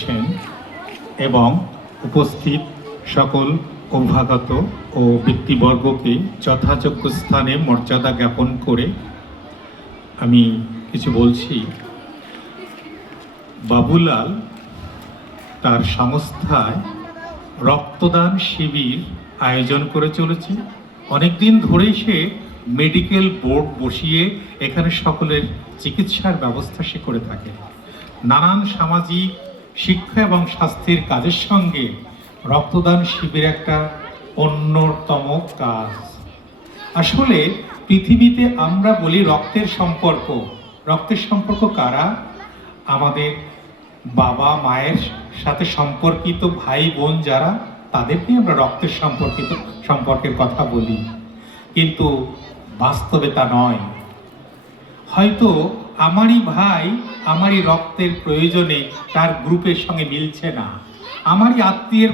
সেন এবং উপস্থিত সকল অভ্যাগত ও ব্যক্তিবর্গকে যথাযোগ্য স্থানে মর্যাদা জ্ঞাপন করে আমি কিছু বলছি। বাবুলাল তার সংস্থায় রক্তদান শিবির আয়োজন করে চলেছে। অনেকদিন ধরেই সে মেডিকেল বোর্ড বসিয়ে এখানে সকলের চিকিৎসার ব্যবস্থা সে করে থাকে। নানান সামাজিক শিক্ষা এবং স্বাস্থ্যের কাজের সঙ্গে রক্তদান শিবির একটা অন্যতম কাজ। আসলে পৃথিবীতে আমরা বলি রক্তের সম্পর্ক। রক্তের সম্পর্ক কারা? আমাদের বাবা মায়ের সাথে সম্পর্কিত ভাই বোন যারা, তাদেরকেই আমরা রক্তের সম্পর্কের কথা বলি, কিন্তু বাস্তবে তা নয়। হয়তো আমারই ভাই আমারই রক্তের প্রয়োজনে তার গ্রুপের সঙ্গে মিলছে না, আমারই আত্মীয়ের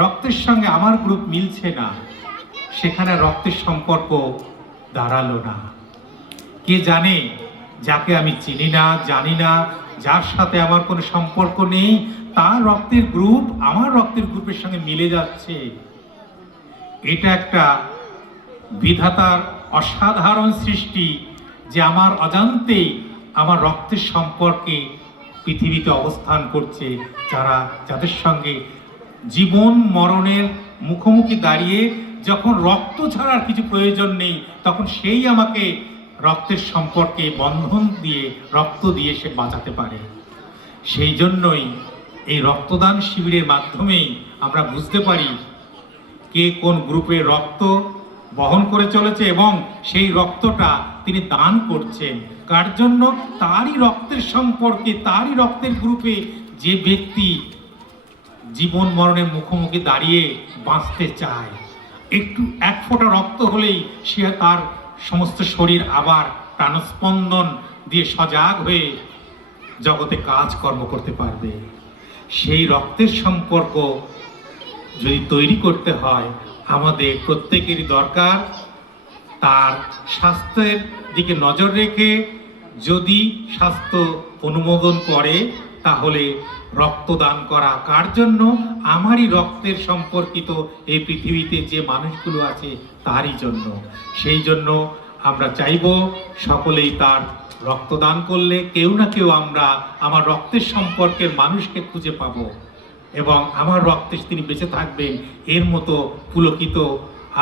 রক্তের সঙ্গে আমার গ্রুপ মিলছে না, সেখানে রক্তের সম্পর্ক দাঁড়ালো না। কে জানে, যাকে আমি চিনি না, জানি না, যার সাথে আমার কোনো সম্পর্ক নেই, তার রক্তের গ্রুপ আমার রক্তের গ্রুপের সঙ্গে মিলে যাচ্ছে। এটা একটা বিধাতার অসাধারণ সৃষ্টি যে আমার অজান্তেই আমার রক্তের সম্পর্কে পৃথিবীতে অবস্থান করছে যাদের সঙ্গে জীবন মরণের মুখোমুখি দাঁড়িয়ে যখন রক্ত ছাড়ার কিছু প্রয়োজন নেই, তখন সেই আমাকে রক্তের সম্পর্কে বন্ধন দিয়ে রক্ত দিয়ে সে বাঁচাতে পারে। সেই জন্যই এই রক্তদান শিবিরের মাধ্যমেই আমরা বুঝতে পারি কে কোন গ্রুপের রক্ত বহন করে চলেছে এবং সেই রক্তটা তিনি দান করছেন কার জন্য? তারই রক্তের সম্পর্কে, তারই রক্তের গ্রুপে যে ব্যক্তি জীবন মরণের মুখোমুখি দাঁড়িয়ে বাঁচতে চায়। একটু এক ফোঁটা রক্ত হলেই সে তার সমস্ত শরীর আবার প্রাণস্পন্দন দিয়ে সজাগ হয়ে জগতে কাজকর্ম করতে পারবে। সেই রক্তের সম্পর্ক যদি তৈরি করতে হয়, আমাদের প্রত্যেকেরই দরকার তার স্বাস্থ্যের দিকে নজর রেখে, যদি স্বাস্থ্য অনুমোদন করে, তাহলে রক্তদান করা। কার জন্য? আমারই রক্তের সম্পর্কিত এই পৃথিবীতে যে মানুষগুলো আছে তারই জন্য। সেই জন্য আমরা চাইব সকলেই তার রক্তদান করলে কেউ না কেউ আমরা আমার রক্তের সম্পর্কের মানুষকে খুঁজে পাবো এবং আমার রক্তে তিনি বেঁচে থাকবেন, এর মতো পুলকিত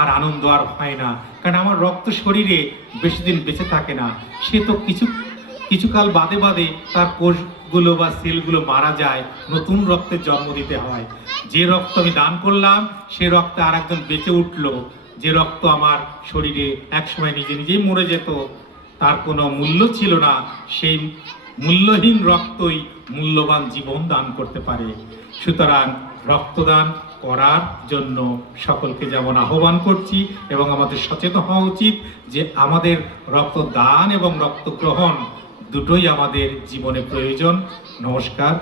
আর আনন্দ আর হয় না। কারণ আমার রক্ত শরীরে বেশি দিন বেঁচে থাকে না, সে তো কিছুকাল বাদে বাদে তার কোষগুলো বা সেলগুলো মারা যায়, নতুন রক্তের জন্ম দিতে হয়। যে রক্ত আমি দান করলাম সে রক্তে আর একজন বেঁচে উঠলো। যে রক্ত আমার শরীরে একসময় নিজে নিজেই মরে যেত, তার কোনো মূল্য ছিল না, সেই মূল্যহীন রক্তই মূল্যবান জীবন দান করতে পারে। সুতরাং রক্তদান করার জন্য সকলকে যেমন আহ্বান করছি, এবং আমাদের সচেতন হওয়া উচিত যে আমাদের রক্তদান এবং রক্ত গ্রহণ দুটোই আমাদের জীবনে প্রয়োজন। নমস্কার।